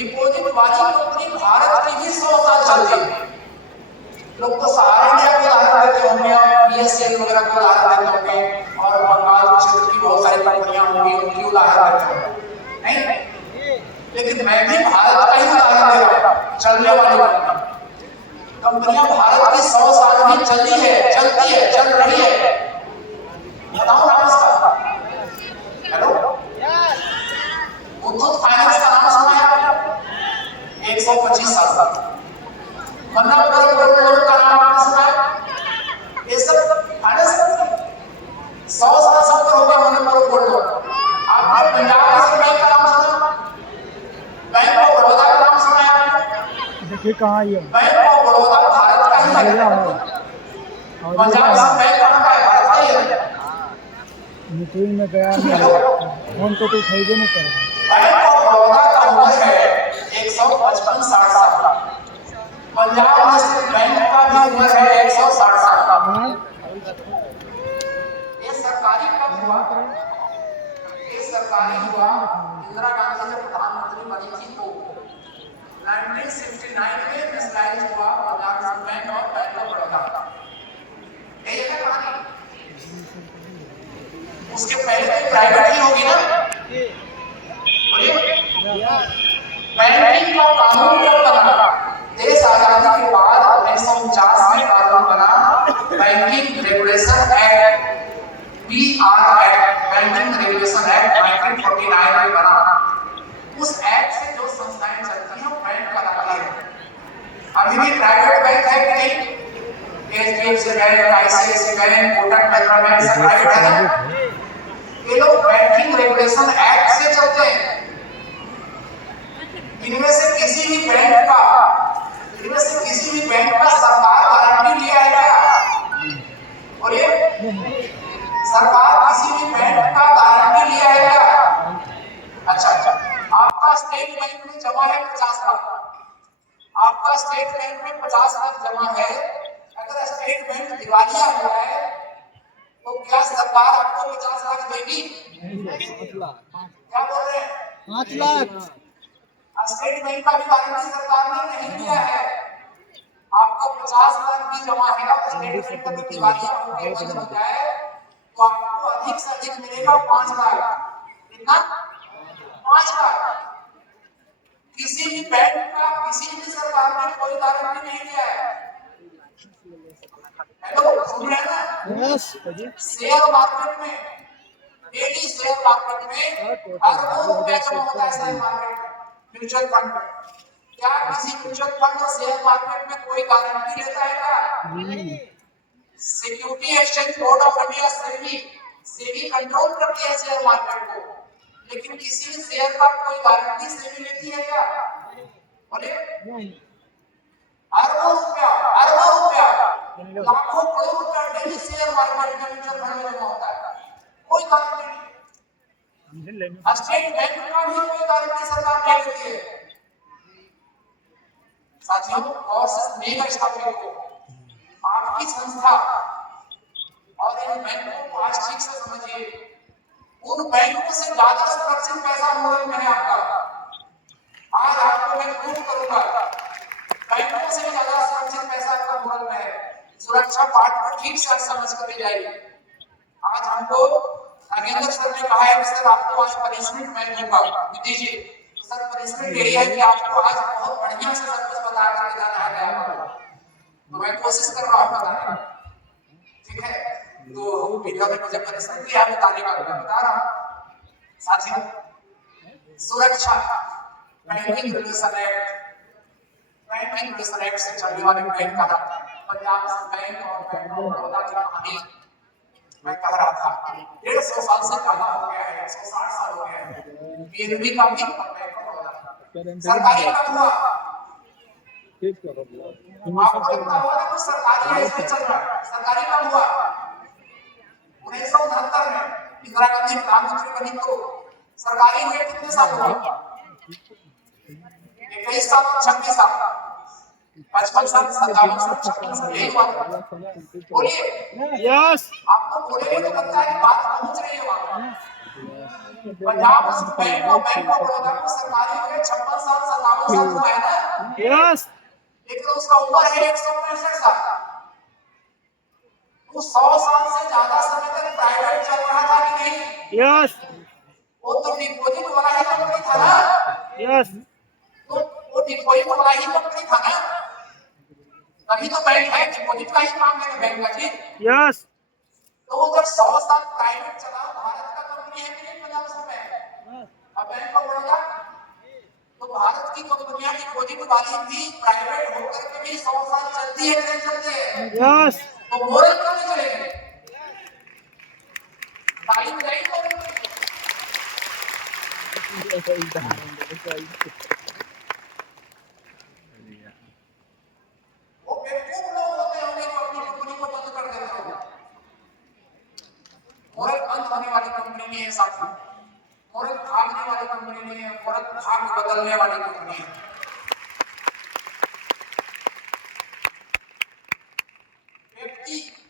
Deposit वाली company Bharat की भी 100 साल चलती है। लोग तो सहारा इंडिया को उदाहरण देते होंगे और बीएसएल वगैरह को उदाहरण देते होंगे और बंगाल क्षेत्र की बहुत सारी कंपनियां होंगी उनकी उदाहरण देते होंगे, नहीं? लेकिन मैं भी भारत का ही उदाहरण दे रहा हूं। चलने वाली कंपनियां भारत की 100 साल भी चली है, चलती है, चल रही है। बताओ नाम इसका। हेलो, मुथूट फाइनेंस का नाम सुना है आपने? 125 साल। मनप्पुरम गोल्ड लोन का नाम आपने सुना है? ये सब फाइनेंस 100 साल से ऊपर हो गया मनप्पुरम गोल्ड लोन। आपने पंजाब नेशनल बैंक का नाम सुना? बैंक ऑफ बड़ौदा का नाम सुना है आपने? देखिए कहाँ है बैंक ऑफ बड़ौदा भारत का ही है। पंजाब नेशनल बैंक कहाँ का है? भारत का ही है। मीटिंग में गया मैं फोन तो उठाइए नहीं कर रहा। बैंक ऑफ बड़ौदा का उम्र है 155-60 साल। पंजाब नेशनल बैंक का भी उम्र है 160 साल। ये सरकारी कब हुआ? ये सरकारी हुआ इंदिरा गांधी जब प्रधानमंत्री बनी थी तो 1969 में नेशनलाइज हुआ पंजाब नेशनल बैंक और बैंक ऑफ बड़ौदा। यही है कहानी। उसके पहले तो प्राइवेट ही होगी ना। बोलिए, बैंकिंग का कानून कब बना? देश आजादी के बाद 1949 में कानून बना, banking regulation act, BR act, banking regulation act 1949 में बना। उस एक्ट से जो संस्थाएं चलती हैं बैंक कहलाती है। अभी भी प्राइवेट बैंक है कि नहीं? HDFC bank, ICICI bank, Kotak Mahindra bank सब प्राइवेट है ना? ये लोग बैंकिंग रेगुलेशन एक्ट से चलते हैं। इनमें से किसी भी बैंक का सरकार गारंटी लिया है क्या? बोलिए, सरकार किसी भी बैंक का गारंटी लिया है क्या? अच्छा, आपका स्टेट बैंक में जमा है 50 लाख। आपका स्टेट बैंक में 50 लाख जमा है। अगर स्टेट बैंक दिवालिया हुआ है तो क्या सरकार आपको 50 लाख देगी? क्या बोल रहे हैं? 5 लाख। स्टेट बैंक का भी गारंटी सरकार ने नहीं दिया है। आपको 50 लाख भी जमा है और स्टेट बैंक का दिवालिया हो गया बंद हो जाए तो आपको अधिक से अधिक मिलेगा 5 लाख। कितना? 5 लाख। किसी भी बैंक का किसी भी सरकार ने कोई गारंटी नहीं दिया है। हेलो, सुन रहे हैं ना? यस। शेयर मार्केट में, डेली शेयर मार्केट में अरबों रुपया जमा होता है शेयर मार्केट में, म्यूचुअल फंड में। क्या किसी म्यूचुअल फंड और शेयर मार्केट में कोई गारंटी लेता है क्या? Security exchange board of India SEBI control करती है शेयर मार्केट को, लेकिन किसी भी शेयर का कोई गारंटी सेबी लेती है क्या? बोलिए, अरबों रुपया, लाखों करोड़ रुपया डेली शेयर मार्केट में म्यूचुअल फंड में जमा होता है, कोई गारंटी नहीं। स्टेट बैंक का भी कोई गारंटी सरकार नहीं देती है। साथियों, और सुनिएगा इस टॉपिक को। आपकी संस्था और इन बैंकों को आज ठीक से समझिए। उन बैंकों से ज्यादा सुरक्षित पैसा मुल्क में है आपका। आज आपको मैं प्रूव करूंगा, बैंकों से ज्यादा सुरक्षित पैसा आपका मुल्क में है। सुरक्षा पार्ट को ठीक से समझ कर जाइए। आज हमको नागेंद्र सर ने कहा है सर आपको आज पनिशमेंट मैं दूंगा, दीजिए सर। पनिशमेंट यही है कि आपको आज बहुत बढ़िया से सब कुछ बता कर जाना है, तो मैं कोशिश कर रहा हूँ बताने का, ठीक है? तो वीडियो में मुझे पनिशमेंट दिया बताने का, मैं बता रहा हूँ। साथियों, सुरक्षा बैंकिंग रेगुलेशन एक्ट से चलने वाले बैंक का पंजाब नेशनल बैंक और बैंक ऑफ बड़ौदा की कहानी मैं कह रहा था। 150 साल से ज्यादा हो गया है, 160 साल हो गया है। पीएनबी का भी बैंक ऑफ बड़ौदा सरकारी कब हुआ? आपको लगता होगा कुछ सरकारी है इसमें चल रहा है। सरकारी कब हुआ? 1969 में इंदिरा गांधी प्रधानमंत्री बनी तो सरकारी हुए कितने साल हुआ? 21 साल और 26 साल, 55 साल, 57 साल, 56 साल, यही बात। बोलिए, यस। आपको बोलेंगे तो लगता है कि बात पहुंच रही है वहां। पंजाब बैंक ऑफ बड़ौदा को सरकारी हुए 56 साल, 57 साल हुआ है ना, यस लेकिन उसका उम्र है 165 साल। वो 100 साल से ज्यादा समय तक प्राइवेट चल रहा था कि नहीं? यस वो तो डिपोजिट वाला ही कंपनी था ना, यस तो वो डिपोजिट वाला ही कंपनी था ना, तभी तो बैंक है, डिपोजिट का ही काम है बैंक का जी। यस तो वो जब 100 साल प्राइवेट चला, भारत का कंपनी है कि नहीं 50 में? अब बैंक ऑफ बड़ौदा, तो भारत की कंपनियां डिपोजिट वाली भी प्राइवेट होकर के भी 100 साल चलती है कि नहीं चलती है? यस तो मोरल क्यों नहीं चलेगी? ताली बजाई मोरल की। वो बेवकूफ लोग होते होंगे जो अपनी कंपनी को बंद कर देते होंगे। मोरल बंद होने वाली कंपनी नहीं है साथी, मोरल भागने वाली कंपनी नहीं है, मोरल भाग बदलने वाली कंपनी है।